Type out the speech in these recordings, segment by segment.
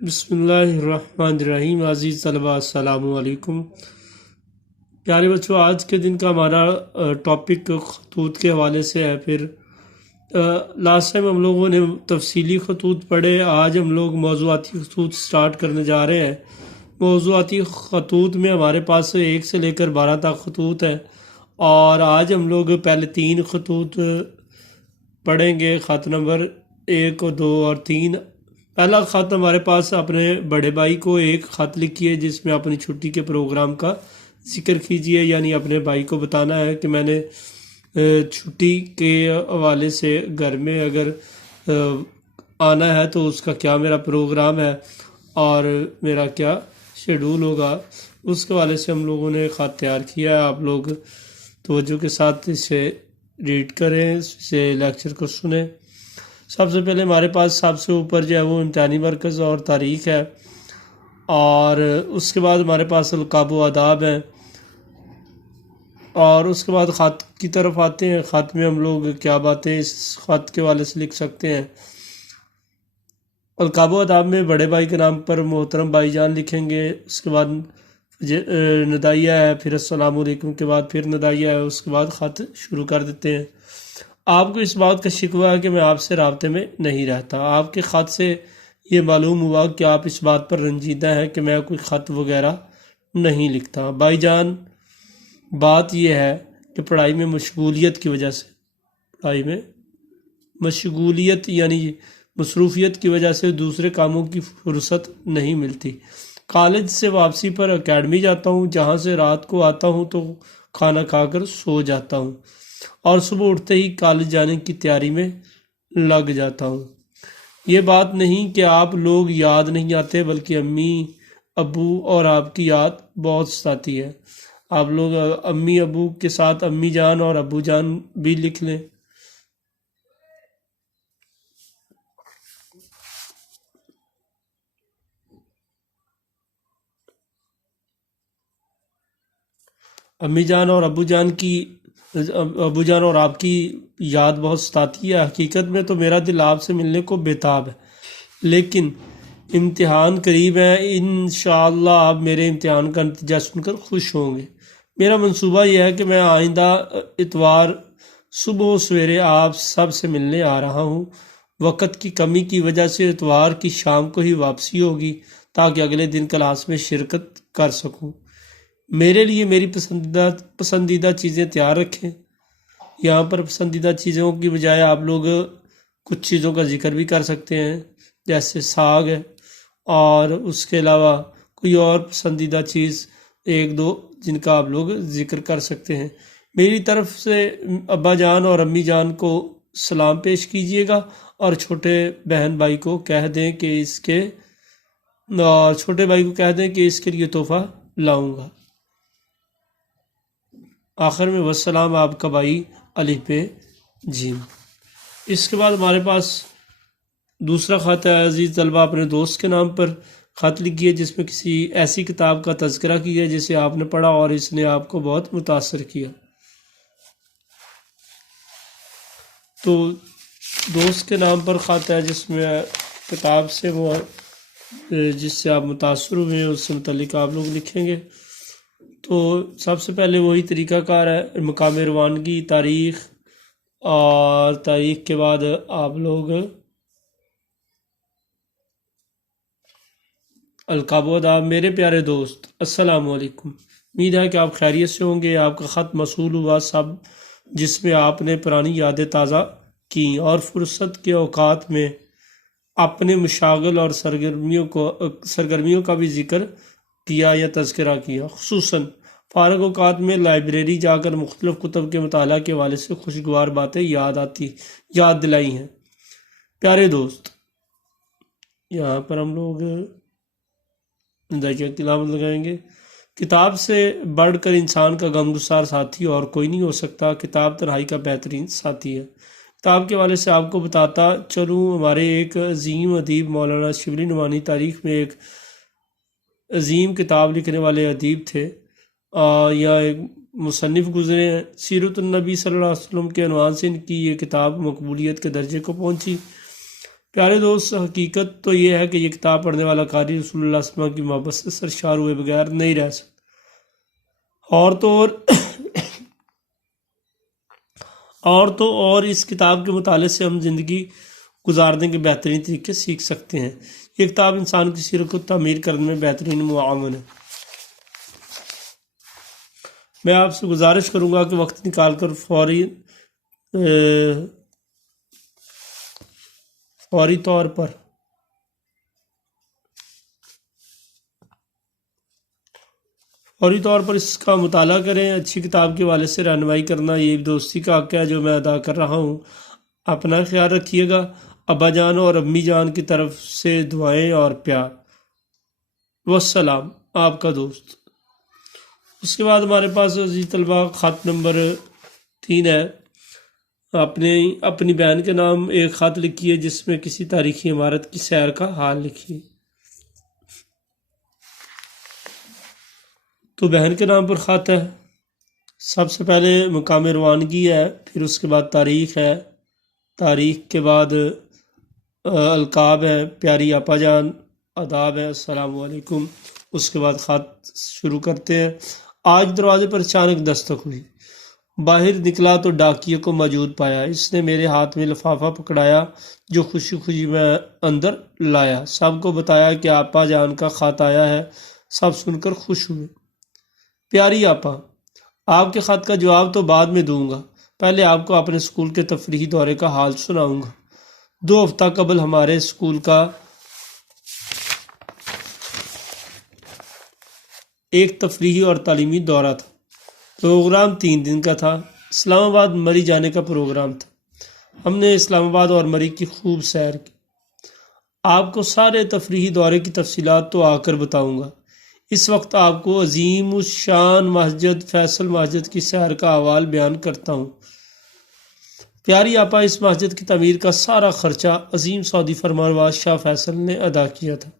بسم اللہ الرحمن الرحیم۔ عزیز طلباء السلام علیکم۔ پیارے بچوں، آج کے دن کا ہمارا ٹاپک خطوط کے حوالے سے ہے۔ پھر لاسٹ ٹائم ہم لوگوں نے تفصیلی خطوط پڑھے، آج ہم لوگ موضوعاتی خطوط سٹارٹ کرنے جا رہے ہیں۔ موضوعاتی خطوط میں ہمارے پاس 1 سے لے کر 12 تک خطوط ہیں، اور آج ہم لوگ پہلے 3 خطوط پڑھیں گے، خط نمبر 1 اور 2 اور 3۔ پہلا خط ہمارے پاس اپنے بڑے بھائی کو ایک خط لکھیے جس میں اپنی چھٹی کے پروگرام کا ذکر کیجیے، یعنی اپنے بھائی کو بتانا ہے کہ میں نے چھٹی کے حوالے سے گھر میں اگر آنا ہے تو اس کا کیا میرا پروگرام ہے اور میرا کیا شیڈول ہوگا، اس کے حوالے سے ہم لوگوں نے خط تیار کیا ہے۔ آپ لوگ توجہ کے ساتھ اسے ریڈ کریں، اسے لیکچر کو سنیں۔ سب سے پہلے ہمارے پاس سب سے اوپر جو ہے وہ امتحانی مرکز اور تاریخ ہے، اور اس کے بعد ہمارے پاس القاب و آداب ہیں، اور اس کے بعد خط کی طرف آتے ہیں۔ خط میں ہم لوگ کیا باتیں اس خط کے حوالے سے لکھ سکتے ہیں۔ القاب و آداب میں بڑے بھائی کے نام پر محترم بھائی جان لکھیں گے، اس کے بعد ندائیہ ہے، پھر السلام علیکم کے بعد پھر ندائیہ ہے، اس کے بعد خط شروع کر دیتے ہیں۔ آپ کو اس بات کا شکوہ ہے کہ میں آپ سے رابطے میں نہیں رہتا۔ آپ کے خط سے یہ معلوم ہوا کہ آپ اس بات پر رنجیدہ ہیں کہ میں کوئی خط وغیرہ نہیں لکھتا۔ بھائی جان، بات یہ ہے کہ پڑھائی میں مشغولیت کی وجہ سے، پڑھائی میں مشغولیت یعنی مصروفیت کی وجہ سے دوسرے کاموں کی فرصت نہیں ملتی۔ کالج سے واپسی پر اکیڈمی جاتا ہوں، جہاں سے رات کو آتا ہوں تو کھانا کھا کر سو جاتا ہوں، اور صبح اٹھتے ہی کالج جانے کی تیاری میں لگ جاتا ہوں۔ یہ بات نہیں کہ آپ لوگ یاد نہیں آتے، بلکہ امی ابو اور آپ کی یاد بہت ستاتی ہے۔ آپ لوگ امی ابو کے ساتھ امی جان اور ابو جان بھی لکھ لیں۔ امی جان اور ابو جان اور آپ کی یاد بہت ستاتی ہے۔ حقیقت میں تو میرا دل آپ سے ملنے کو بےتاب ہے، لیکن امتحان قریب ہے۔ انشاءاللہ آپ میرے امتحان کا نتیجہ سن کر خوش ہوں گے۔ میرا منصوبہ یہ ہے کہ میں آئندہ اتوار صبح و سویرے آپ سب سے ملنے آ رہا ہوں۔ وقت کی کمی کی وجہ سے اتوار کی شام کو ہی واپسی ہوگی، تاکہ اگلے دن کلاس میں شرکت کر سکوں۔ میرے لیے میری پسندیدہ چیزیں تیار رکھیں۔ یہاں پر پسندیدہ چیزوں کی بجائے آپ لوگ کچھ چیزوں کا ذکر بھی کر سکتے ہیں، جیسے ساگ ہے، اور اس کے علاوہ کوئی اور پسندیدہ چیز 1-2 جن کا آپ لوگ ذکر کر سکتے ہیں۔ میری طرف سے ابا جان اور امی جان کو سلام پیش کیجیے گا، اور چھوٹے بھائی کو کہہ دیں کہ اس کے لیے تحفہ لاؤں گا۔ آخر میں والسلام، آپ کا بھائی الف ب جیم۔ اس کے بعد ہمارے پاس دوسرا خط ہے۔ عزیز طلبہ، اپنے دوست کے نام پر خط لکھیے جس میں کسی ایسی کتاب کا تذکرہ کیا جسے آپ نے پڑھا اور اس نے آپ کو بہت متاثر کیا۔ تو دوست کے نام پر خط ہے جس میں کتاب سے وہ جس سے آپ متاثر ہوئے ہیں اس سے متعلق آپ لوگ لکھیں گے۔ تو سب سے پہلے وہی طریقہ کار ہے، مقام روانگی، تاریخ، اور تاریخ کے بعد آپ لوگ القاب و آداب۔ میرے پیارے دوست، السلام علیکم۔ امید ہے کہ آپ خیریت سے ہوں گے۔ آپ کا خط موصول ہوا جس میں آپ نے پرانی یادیں تازہ کیں اور فرصت کے اوقات میں اپنے مشاغل اور سرگرمیوں کا بھی ذکر کیا یا تذکرہ کیا۔ خصوصاً فارغ اوقات میں لائبریری جا کر مختلف کتب کے مطالعہ کے حوالے سے خوشگوار باتیں یاد دلائی ہیں۔ پیارے دوست، یہاں پر ہم لوگ ندائیہ کی علامت لگائیں گے۔ کتاب سے بڑھ کر انسان کا غمگسار ساتھی اور کوئی نہیں ہو سکتا۔ کتاب تنہائی کا بہترین ساتھی ہے۔ کتاب کے حوالے سے آپ کو بتاتا چلوں، ہمارے ایک عظیم ادیب مولانا شبلی نعمانی تاریخ میں ایک عظیم کتاب لکھنے والے ادیب تھے، یا ایک مصنف گزرے ہیں۔ سیرت النبی صلی اللہ علیہ وسلم کے عنوان سے ان کی یہ کتاب مقبولیت کے درجے کو پہنچی۔ پیارے دوست، حقیقت تو یہ ہے کہ یہ کتاب پڑھنے والا قاری رسول اللہ صلی اللہ علیہ وسلم کی محبت سے سرشار ہوئے بغیر نہیں رہ سکتا۔ اور اس کتاب کے مطالعے سے ہم زندگی گزارنے کے بہترین طریقے سیکھ سکتے ہیں۔ یہ کتاب انسان کی سیرت کو تعمیر کرنے میں بہترین معاون ہے۔ میں آپ سے گزارش کروں گا کہ وقت نکال کر فوری طور پر اس کا مطالعہ کریں۔ اچھی کتاب کے حوالے سے رہنمائی کرنا یہ دوستی کا حق ہے جو میں ادا کر رہا ہوں۔ اپنا خیال رکھیے گا۔ ابا جان اور امی جان کی طرف سے دعائیں اور پیار۔ والسلام، آپ کا دوست۔ اس کے بعد ہمارے پاس عزیز طلبہ خط نمبر 3 ہے۔ اپنی بہن کے نام ایک خط لکھیے جس میں کسی تاریخی عمارت کی سیر کا حال لکھیے۔ تو بہن کے نام پر خط ہے۔ سب سے پہلے مقام روانگی ہے، پھر اس کے بعد تاریخ ہے، تاریخ کے بعد القاب ہے، پیاری آپا جان، آداب ہے، السلام علیکم۔ اس کے بعد خط شروع کرتے ہیں۔ آج دروازے پر اچانک دستک ہوئی۔ باہر نکلا تو ڈاکیے کو موجود پایا۔ اس نے میرے ہاتھ میں لفافہ پکڑایا جو خوشی خوشی میں اندر لایا۔ سب کو بتایا کہ آپا جان کا خط آیا ہے۔ سب سن کر خوش ہوئے۔ پیاری آپا، آپ کے خط کا جواب تو بعد میں دوں گا، پہلے آپ کو اپنے اسکول کے تفریحی دورے کا حال سناؤں گا۔ 2 ہفتہ قبل ہمارے اسکول کا ایک تفریحی اور تعلیمی دورہ تھا۔ پروگرام 3 دن کا تھا۔ اسلام آباد مری جانے کا پروگرام تھا۔ ہم نے اسلام آباد اور مری کی خوب سیر کی۔ آپ کو سارے تفریحی دورے کی تفصیلات تو آ کر بتاؤں گا۔ اس وقت آپ کو عظیم الشان مسجد فیصل مسجد کی سیر کا احوال بیان کرتا ہوں۔ پیاری آپا، اس مسجد کی تعمیر کا سارا خرچہ عظیم سعودی فرمانرواز شاہ فیصل نے ادا کیا تھا،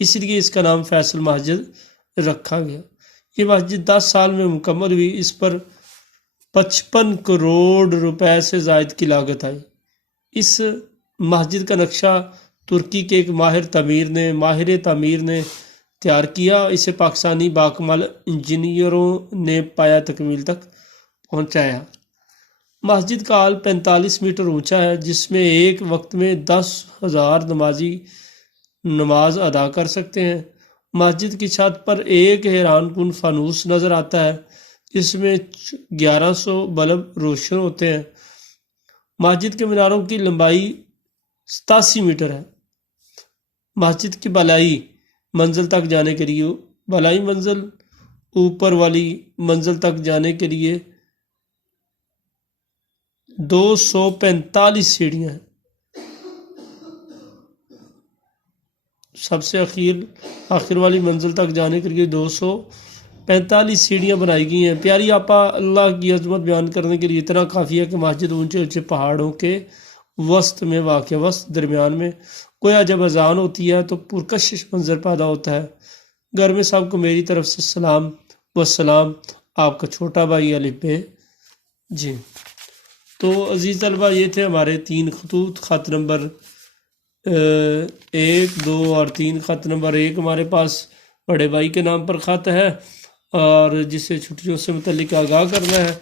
اس لیے اس کا نام فیصل مسجد رکھا گیا۔ یہ مسجد 10 سال میں مکمل ہوئی۔ اس پر 55 کروڑ روپے سے زائد کی لاگت آئی۔ اس مسجد کا نقشہ ترکی کے ایک ماہر تعمیر نے تیار کیا۔ اسے پاکستانی باکمال انجینئروں نے پایہ تکمیل تک پہنچایا۔ مسجد کا ہال 45 میٹر اونچا ہے، جس میں ایک وقت میں 10,000 نمازی نماز ادا کر سکتے ہیں۔ مسجد کی چھت پر ایک حیران کن فانوس نظر آتا ہے جس میں 1100 بلب روشن ہوتے ہیں۔ مسجد کے میناروں کی لمبائی 87 میٹر ہے۔ مسجد کی بالائی منزل تک جانے کے لیے اوپر والی منزل تک جانے کے لیے 245 سیڑھیاں ہیں۔ سب سے آخر والی منزل تک جانے کے لیے 245 سیڑھیاں بنائی گئی ہیں۔ پیاری آپا، اللہ کی عظمت بیان کرنے کے لیے اتنا کافی ہے کہ مسجد اونچے اونچے پہاڑوں کے وسط میں واقع درمیان میں، گویا جب اذان ہوتی ہے تو پرکشش منظر پیدا ہوتا ہے۔ گھر میں سب کو میری طرف سے سلام والسلام، آپ کا چھوٹا بھائی الف ب۔ جی تو عزیز طلبہ، یہ تھے ہمارے 3 خطوط۔ خط نمبر 1، 2 اور 3۔ خط نمبر 1 ہمارے پاس بڑے بھائی کے نام پر خط ہے اور جسے چھٹیوں سے متعلق آگاہ کرنا ہے،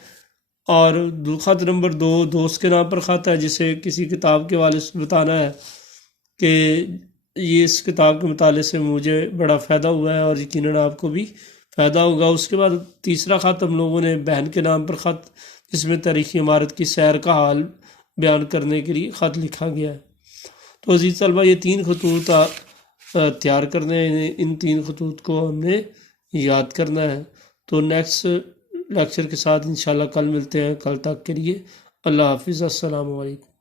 اور خط نمبر 2 دوست کے نام پر خط ہے جسے کسی کتاب کے حوالے سے بتانا ہے کہ یہ اس کتاب کے مطالعے سے مجھے بڑا فائدہ ہوا ہے اور یقیناً آپ کو بھی فائدہ ہوگا۔ اس کے بعد تیسرا خط ہم لوگوں نے بہن کے نام پر خط، جس میں تاریخی عمارت کی سیر کا حال بیان کرنے کے لیے خط لکھا گیا ہے۔ تو عزیز طلبہ، یہ 3 خطوط تیار کرنے ہیں۔ ان 3 خطوط کو ہم نے یاد کرنا ہے۔ تو نیکسٹ لیکچر کے ساتھ انشاءاللہ کل ملتے ہیں۔ کل تک کے لیے اللہ حافظ، السلام علیکم۔